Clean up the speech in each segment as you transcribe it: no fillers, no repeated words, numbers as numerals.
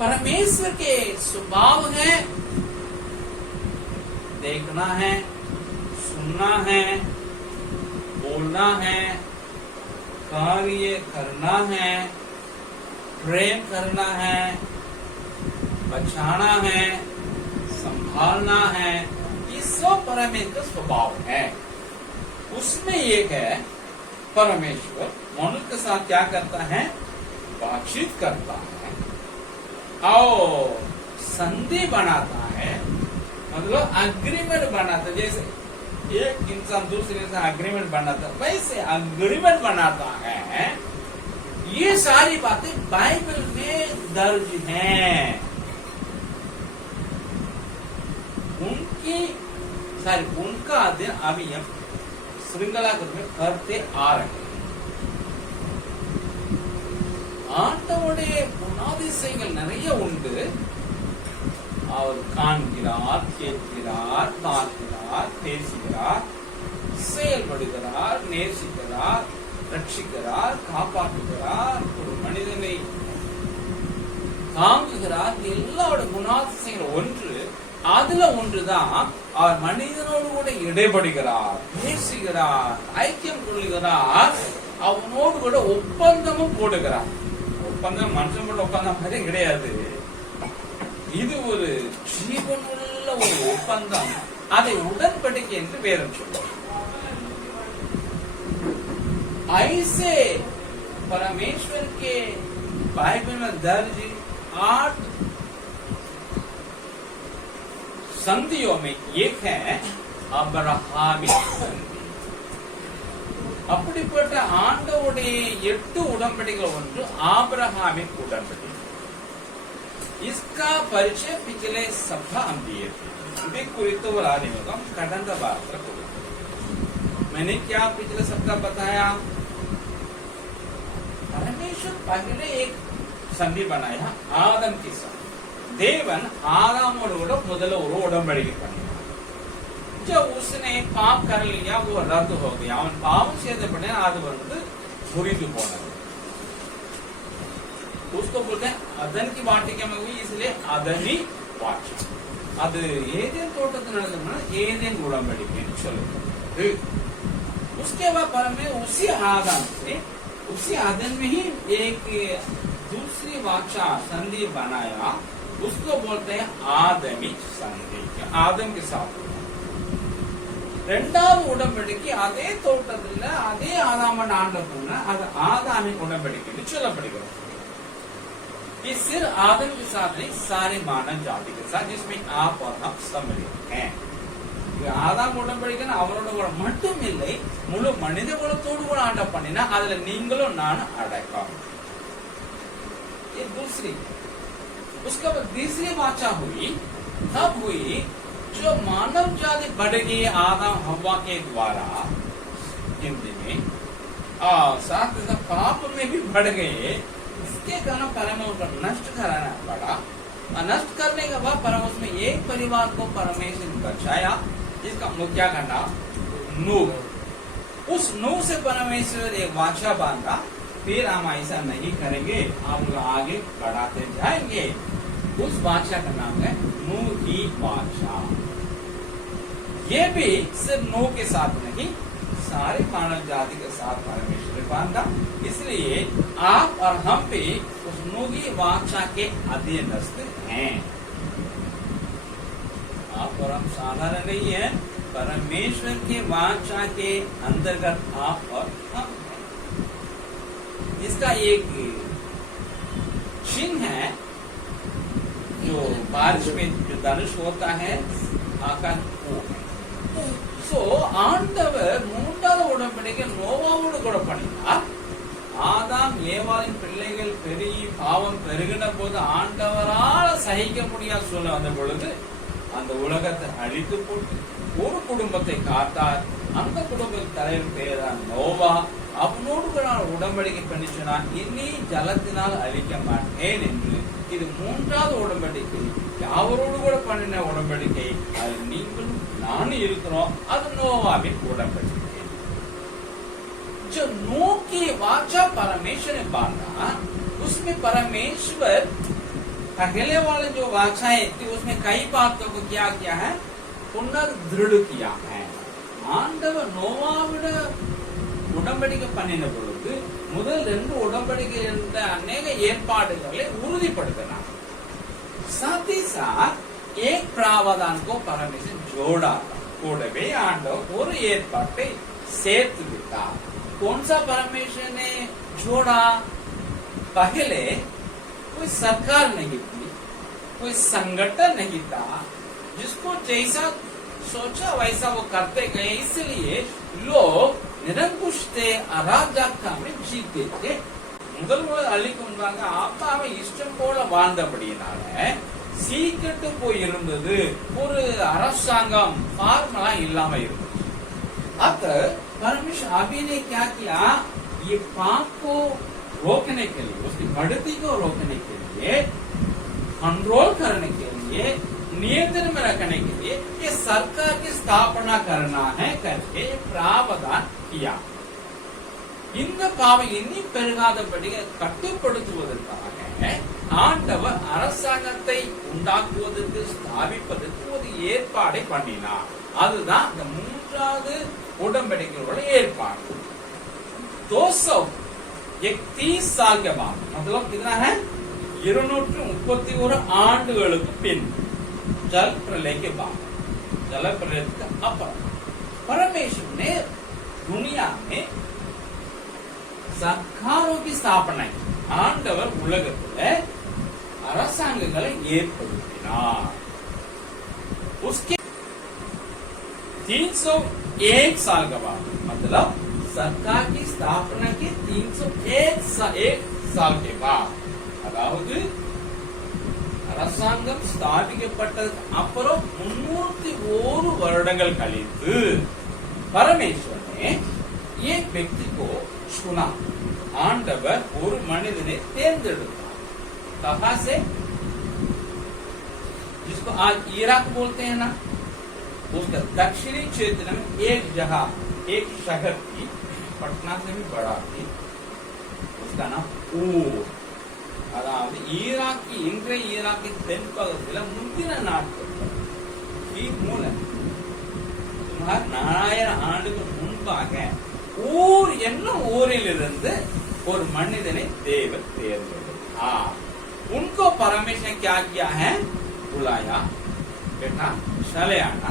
परमेश्वर के स्वभाव है, देखना है, सुनना है, बोलना है, कार्य करना है, प्रेम करना है, बचाना है, संभालना है। ये सब परमेश्वर का स्वभाव है। उसमें एक है परमेश्वर मनुष्य के साथ क्या करता है, बातचीत करता है और संधि बनाता है, मतलब अग्रीमेंट बनाता है। जैसे एक इंसान दूसरे के साथ अग्रीमेंट बनाता है, वैसे अग्रीमेंट बनाता है। ये सारी बातें बाइबल में दर्ज हैं। उनका अध्ययन अभी हम श्रृंखला में करते आ रहे हैं। ஆண்டவருடைய குணாதிசயங்கள் நிறைய உண்டு. அவர் காண்கிறார், கேட்கிறார், பார்க்கிறார், பேசுகிறார், செயல்படுகிறார், நேசிக்கிறார், ரட்சிக்கிறார், காப்பாற்றுகிறார், ஒரு மனிதனை தாங்குகிறார். எல்லாரோட குணாதிசயங்கள் ஒன்று. அதுல ஒன்றுதான் அவர் மனிதனோடு கூட இடைபடுகிறார், பேசுகிறார், ஐக்கியம் கொள்ளுகிறார், அவனோடு கூட ஒப்பந்தமும் போடுகிறார். ஒப்பந்தம் மனுஷன் கூட ஒப்பந்தம் மாதிரி கிடையாது. இது ஒரு ஜீவனுள்ள ஒரு ஒப்பந்தம். அதை உடன்படிக்கை என்று வேதம் சொல்லும். ऐसे परमेश्वर के बाइबल में दर्ज 8 संधियों में एक है अब्राहमिक संधि. அப்படிப்பட்ட ஆண்டவருடைய 8 உடன்படிக்கைகள் ஒன்று ஆபிரகாமின் உடன்படிக்கை. इसका परिचय पिछले सप्ताह हम दिए थे. इसे குறித்து ஒரு அறிமுகம் கடந்த வாரத்தில் கொடுத்தேன். मैंने क्या पिछले सप्ताह बताया? परमेश्वर पहले एक संधि बनाया आदम के साथ. देवन आदमोடு கூட முதல்ல ஒரு உடன்படிக்கை பண்ணினார். जब उसने पाप कर लिया वो रद्द हो गया. அவன் பாவம் செய்தபடியே அது வந்து முறிந்து போனது. उसको बोलते हैं अदन की वाटिका में हुई, इसलिए अदनी वाटिका. அது ஏதேன் தோட்டத்தில் நடந்ததுன்னா ஏதேன் உடன்படிக்கை சொல்லுது. उसके बाद परमेश्वर उसी आदम से उसी आदम में ही एक दूसरी वाचा संधि बनाया. उसको बोलते हैं आदमी संधि. आदम के साथ இரண்டாவது உடன்படிக்கை அதே தோட்டத்தில் அதே ஆதாமன் ஆண்டவன் அது ஆதாமின் உடன்படிக்கை சொல்லப்படுகிறது. ये सिर्फ आदम के साथ नहीं, सारे मानव जाति के साथ, जिसमें आप और हम सम्मिलित हैं. ஆதாம் உடன்படிக்கை அவரோட கூட மட்டும் இல்லை, முழு மனித குலத்தோடு கூட ஆண்ட பண்ணினா அதுல நீங்களும் நானும் அடக்கம். ये दूसरी. उसके बाद तीसरी वाचा हुई तब हुई जो मानव जाति बढ़ गई आदम हवा के द्वारा. हिंदी में साथ पाप में भी बढ़ गए. इसके कारण परमेश्वर को नष्ट कराना पड़ा. नष्ट करने के बाद परमेश्वर में एक परिवार को परमेश्वर ने बचाया, जिसका मुखिया करना नूह. उस नूह से परमेश्वर एक वाचा बांधा. फिर हम ऐसा नहीं करेंगे, आप लोग आगे बढ़ाते जाएंगे. उस वाचा का नाम है नूह की वाचा. ये भी सिर्फ नूह के साथ नहीं, सारे मानव जाति के साथ परमेश्वर ने बांधा. इसलिए आप और हम भी उस नूह की वाचा के अधीनस्थ हैं. आप और हम साधारण नहीं है, परमेश्वर के वाचा के अंतर्गत आप और हम हैं. इसका एक चिन्ह है जो बारिश में जो धनुष होता है आकार वो है. सो ஆண்டவர் மூன்றாவது உடன்படிக்கை நோவாவோடு கூட பண்ணினார். ஆதாம் ஏவாளின் பிள்ளைகள் பெருகி பாவம் பெருகின போது ஆண்டவரால் சகிக்க முடியாத சூழ்நிலை வந்த பொழுது அந்த உலகத்தை அழித்து போட்டு ஒரு குடும்பத்தை காத்தார். அந்த குடும்பத்தின் தலைவர் பேர்தான் நோவா. அவனோடு கூட உடன்படிக்கை பண்ணி சொன்னான், இனி ஜலத்தினால் அழிக்க மாட்டேன் என்று. இது மூன்றாவது உடன்படிக்கை. அவரோடு கூட பண்ணின உடன்படிக்கை. அது நீங்களும் நானும் இருக்கிறோம். அது நோவாவின் உடன்படிக்கை. जो नूह की वाचा परमेश्वर ने बांधा, उसमें परमेश्वर पहले वाले जो भाषाएं थी उसमें कई बातों को क्या किया है, पुनर्दृढ़ किया है. ஆண்டவர் நோவாவிட உடன்படிக்கை பண்ணின பொழுது முதல் 2 உடன்படிக்கை இருந்த अनेक ஏற்பாடுகளை உறுதிப்படுத்தினார். साथ ही साथ एक प्रावधान को परमेश्वर जोड़ा. கூடவே ஆண்டவர் ஒரு ஏற்பாட்டை சேர்த்து விட்டார். कौन सा परमेश्वर ने जोड़ा? पहले कोई सरकार नहीं थी, कोई संगठन नहीं था, जिसको जैसा सोचा वैसा वो करते गए. इसलिए लोग निरंकुश थे, अराजकता में जीते थे. முதல் அழிக்கு முன்பாக அப்பாவை இஷ்டம் போல வாழ்ந்தபடியினால சீக்கிரட்டு போய் இருந்தது. ஒரு அரசாங்கம் ஃபார்முலா இல்லாம இருந்தது. अब परमेश्वर अभी ने क्या किया, ये पाप को रोकने के लिए, उसकी बढ़ती को रोकने के लिए, कंट्रोल करने के लिए, नियंत्रण में रखने के लिए ये सरकार की स्थापना करना है करके प्रावधान किया. இந்த பாவம் இனி பெருகாதபடி கட்டுப்படுத்துவதற்காக ஆண்டவர் அரசாங்கத்தை உண்டாக்குவதற்கு ஸ்தாபிப்பதற்கு ஒரு ஏற்பாடை பண்ணினார். அதுதான் இந்த 3வது உடன்படிக்கையோட ஏற்பாடு. 231 साल के बाद, मतलब कितना है, 231 ஆண்டுகளுக்கு பின், जल प्रलय के बाद, जल प्रलय का अपर परमेश्वर ने दुनिया में सरकारों की स्थापना की. ஆண்டவர் உலகத்துல அரசாங்கங்களை ஏற்படுத்தினார். उसके 301 साल के बाद, मतलब सरकार की स्थापना के 301 साल के बाद, அதாவது அரசாங்கம் ஸ்தாபிக்கப்பட்டதுக்கு அப்புறம் 301 வருடங்கள் கழித்து परमेश्वर ने एक व्यक्ति को चुना. आंडवर ஒரு மனிதனை தேர்ந்தெடுத்தார். कहां से? जिसको आज इराक बोलते हैं ना, उसका दक्षिणी क्षेत्र में एक जगह, एक शहर थी, पटना से भी बड़ा थी, उसका नाम ஊர். அதாவது ஈராக்கி, இன்றைய ஈராக்கி தென்பகுதியில் முந்தின நாட்கள் மூலம் 4000 ஆண்டுகள் முன்பாக ஊர் என்னும் ஊரில் இருந்து ஒரு மனிதனை தேவன் தேர்ந்தெடுத்தார். उनको परमेश्वर क्या किया है, बुलाया, बेटा चले आना,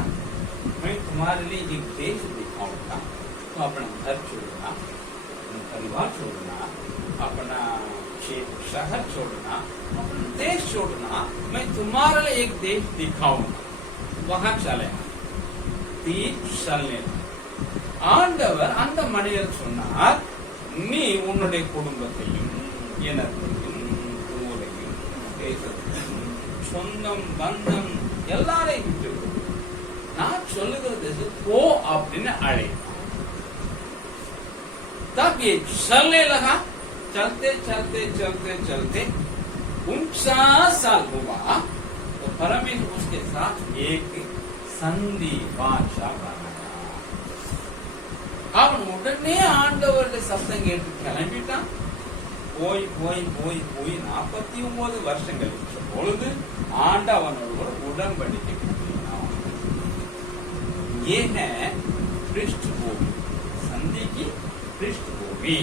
मैं तुम्हारे लिए एक देश दिखाऊंगा. तो अपना घर छोड़ना, अपना परिवार छोड़ना, अपना शहर छोड़ना, अपना देश छोड़ना, मैं तुम्हारे लिए एक देश दिखाऊंगा, वहां चले आना. चलने ஆண்டவர் அந்த மனிதர் சொன்னார், நீ உன்னுடைய குடும்பத்தையும் இனத்தையும் ஊரையும் தேசத்தையும் சொந்தம் பந்தம் எல்லாரையும் விட்டு நான் சொல்லுகிறது போ அப்படின்னு அழைத்தான். तब ये चलने लगा. चलते चलते चलते चलते 49 साल हुआ तो परमेश्वर उसके साथ एक संधि भाषा बनाया. அவன் உடனே ஆண்டவருடைய சத்தம் கேட்டு கிளம்பிட்டான். போய் போய் போய் போய் 49 வருஷங்கள் பொழுது ஆண்டவனோடு ஒரு உடன்படிக்கை பண்ணினான். ये है पृष्ठभूमि, संधि की पृष्ठभूमि.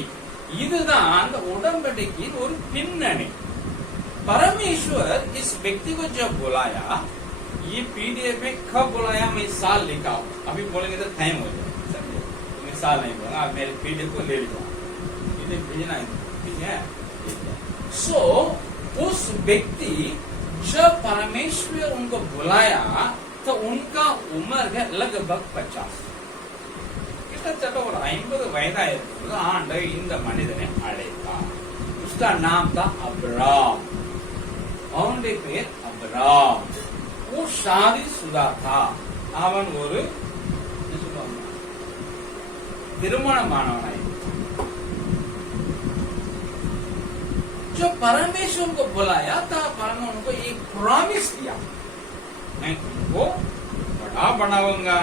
இதுதான் அந்த உடன்படிக்கையின் ஒரு பின்னணி. परमेश्वर इस व्यक्ति को जब बुलाया, ये पीडीएफ में कब बुलाया मैं साल लिखा हूं, अभी बोलेंगे तो टाइम हो जाए, साल नहीं बोला, आप मेरे पीडीएफ को ले लीजिए, पीडीएफ भेजना है, ठीक है. सो उस व्यक्ति जब परमेश्वर उनको बुलाया तो उनका उम्र है लगभग 50. கிட்டத்தட்ட ஒரு 50 வயதாயிருக்கும் ஆண்டு இந்த மனிதனை அழைத்தார். उसका नाम था अब्राम. அவனுடைய பேர் அப்ராம். वो शादीशुदा था. அவன் ஒரு திருமணமானவனாய். जो परमेश्वर को बुलाया था, परमेश्वर उनको एक प्रॉमिस दिया, मैं तुमको बड़ा बनाऊंगा,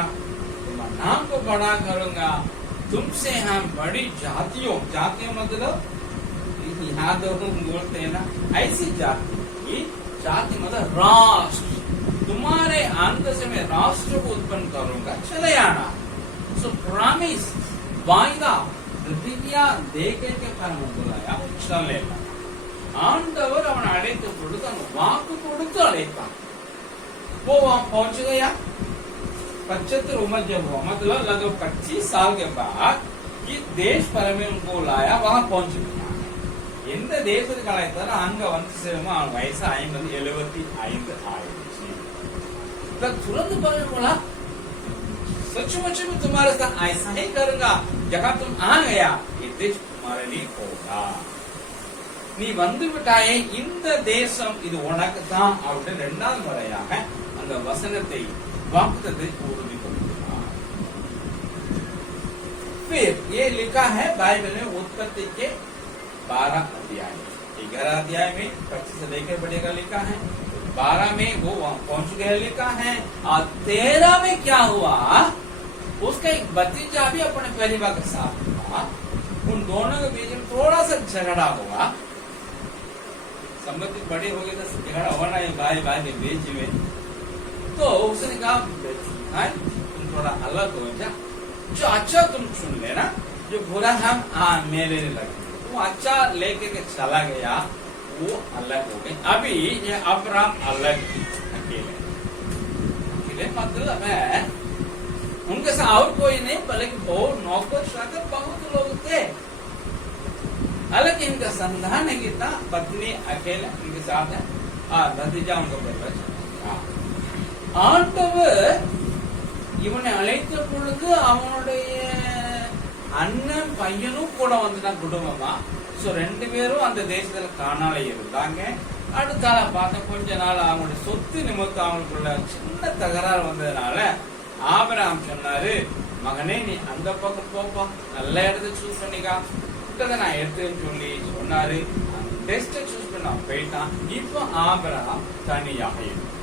तुम्हारा नाम को बड़ा करूंगा, तुमसे हम बड़ी जातियों मतलब यादव बोलते हैं ना, ऐसी जाति की जाति मतलब राष्ट्र, तुम्हारे अंत से मैं राष्ट्र को उत्पन्न करूंगा, चले आना। सो प्रॉमिस, वायदा, प्रतिज्ञा देकर के परम बुलाया, चले आना। ஆண்டவர் அவன் அழைத்த பொழுது அவன் வாக்கு கொடுத்து அழைத்தான். वो वहां पहुंच गया। 75 उम्र जब हुआ, मतलब लगभग 25 साल के बाद इस देश पर में उनको लाया, वहां पहुंच गया। எந்த தேசத்துக்கு அழைத்தாரோ அங்க வந்து சேருமா அவன் வயசு 50-75 ஆயிடுச்சு. तुरंत बोला सचमुच में तुम्हारे साथ ऐसा ही करूंगा, जहाँ तुम आ गया ये देश तुम्हारे लिए होगा. நீ வந்து விட்டாயே இந்த தேசம் இது உனக்கு தான் அப்படின்னு 2வது முறையாக அந்த வசனத்தை வாக்குத்தத்தை உறுதி கொடுக்கிறார். फिर ये लिखा है बाइबल में उत्पत्ति के 12 अध्याय, 11 अध्याय में 25 से लेकर बढ़ेगा लिखा है, 12 में वो वहां पहुंच गया लिखा है, और 13 में क्या हुआ, उसका एक भतीजा भी अपने परिवार के साथ था। उन दोनों के बीच में थोड़ा सा झगड़ा हुआ, संबंध बड़ी हो गई तो झगड़ा होना है भाई भाई के बीच में। तो उसने कहा तुम थोड़ा अलग हो जा, जो अच्छा तुम चुन लेना, जो बुरा हम मेरे लिए लगे। वो अच्छा लेके के चला गया, वो अलग हो गए। अभी ये अब्राम अलग अकेले मतलब है, उनके साथ और कोई नहीं, बल्कि बहुत नौकर चाकर बहुत लोग थे। हालांकि इनका संधान नहीं कितना, पत्नी अकेले इनके साथ है, भतीजा उनका परिवार। ஆண்டவர் இவனை அழைத்த பொழுது அவனுடைய அண்ணன் பையனும் கூட வந்துட்டான் குடும்பமா. சோ 2 பேரும் அந்த தேசத்துல காணால இருந்தாங்க. அடுத்தால பார்த்த கொஞ்ச நாள் அவங்களுடைய சொத்து நிமித்தம் அவங்களுக்குள்ள சின்ன தகராறு வந்ததுனால ஆபிரகாம் சொன்னாரு, மகனே நீ அந்த பக்கம் போப்பா, நல்ல இடத்தை சூஸ் பண்ணிக்கா, நான் எடுத்துன்னு சொல்லி சொன்னாரு. பெஸ்ட் சூஸ் பண்ண போயிட்டான். இப்போ ஆபிரகாம் தனியாக இருந்தான்.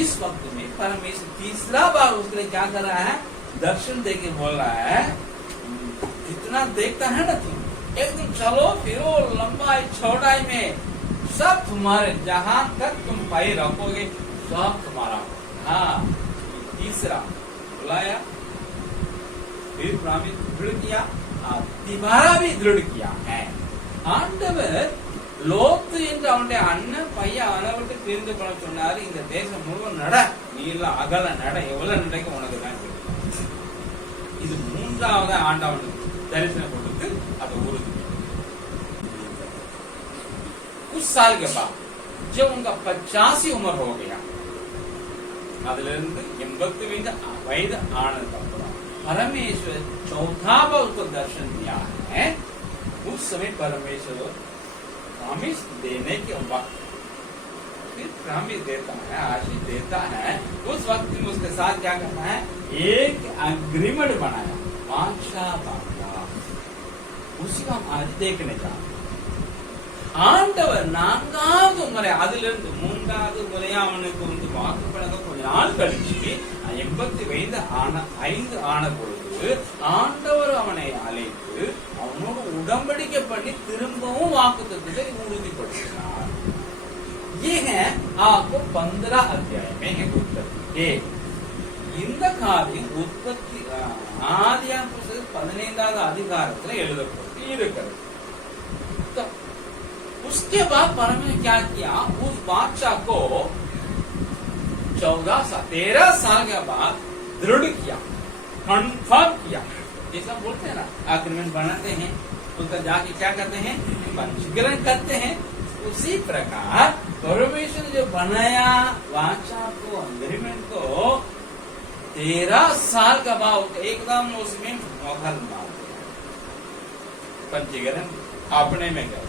इस वक्त में परमेश्वर तीसरा बार उसके लिए क्या कर रहा है, दर्शन देके बोल रहा है, जितना देखता है ना तुम, एक दिन चलो फिरो लंबाई चौड़ाई में सब तुम्हारे, जहां तक तुम पैर रखोगे सब तुम्हारा। हाँ, तीसरा बुलाया, फिर प्रॉमिस दृढ़ किया, तिबारा भी दृढ़ किया है. ஆண்டவர் லோத்து என்று அவனுடைய அண்ணன் பையன் அளவிட்டு பிரிந்து கொள்ள சொன்னாரு. இந்த தேசம் முழுவதும் நட, நீ இல்ல அகல நட, எவ்வளவு நடக்க உனக்கு தான். இது 3வது ஆண்டவனுக்கு தரிசனம் கொடுத்து அதை உறுதி. कुछ साल के बाद जब उनका 85 उम्र हो गया, அதிலிருந்து 80 वयது ஆனதுக்கு அப்புறம் परमेश्वर चौथा बार उसको दर्शन दिया है. उस समय परमेश्वर प्रॉमिस देने के वक्त फिर प्रॉमिस देता है, आशीष देता है. उस वक्त में उसके साथ क्या करना है, एक अग्रीमेंट बनाया, वाचा बांधा. उसी को हम आज देखने जा रहे हैं. ஆண்டவர் 4வது முறை, அதிலிருந்து 3வது முறையா அவனுக்கு வந்து வாக்கு பழக கொஞ்ச நாள் கழிச்சு 85 ஆன பொழுது ஆண்டவர் அவனை அழைத்து அவனோடு உடன்படிக்கை பண்ணி திரும்பவும் வாக்குத்தத்தத்தை உறுதிப்படுத்தினார். ये है आपको 15 अध्याय में है उत्पत्ति. இந்த காரியம் உற்பத்தி ஆதியாகம புத்தகம் 15வது அதிகாரத்துல எழுதப்பட்டு இருக்கிறது. उसके बाद परमेश्वर ने क्या किया, उस बादशाह को 13 साल के बाद दृढ़ किया, कन्फर्म किया. जैसा बोलते हैं ना, एग्रीमेंट बनाते हैं, उसका जाके क्या करते हैं, पंजीकरण करते हैं. उसी प्रकार परमेश्वर ने जो बनाया वाचा को, एग्रीमेंट को 13 साल का बाद एकदम उसमें मोहर मार दिया, पंजीकरण अपने में कर.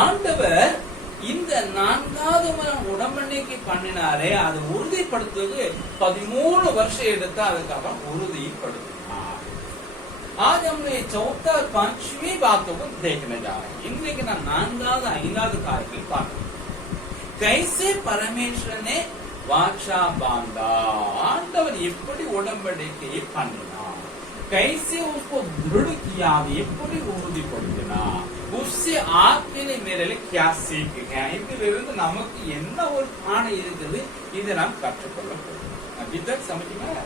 ஆண்டவர் இந்த 4வது முறை உடன்படிக்கை பண்ணினாரே, அதை உறுதிப்படுத்துவது 13 வருஷம் எடுத்து அதுக்கப்புறம் உறுதிப்படுத்தினார். आज हम ये चौथा और 5वीं बातों को देखने जा रहे हैं. इनमें ना 4வது 5வது காரியங்கள் பார்க்கணும். कैसे परमेश्वर ने वाचा बांधा, ஆண்டவர் எப்படி உடன்படிக்கையை பண்ணினார், कैसे उसको दृढ़ किया, எப்படி உறுதிப்படுத்தினார். उस इससे आपके लिए मेरे लिए क्या सीख है, இதிலிருந்து நமக்கு என்ன ஒரு பாடம் இருக்குது, இதை நாம் கற்றுக்கொள்ள போகிறோம். अभी तक समझ में आया?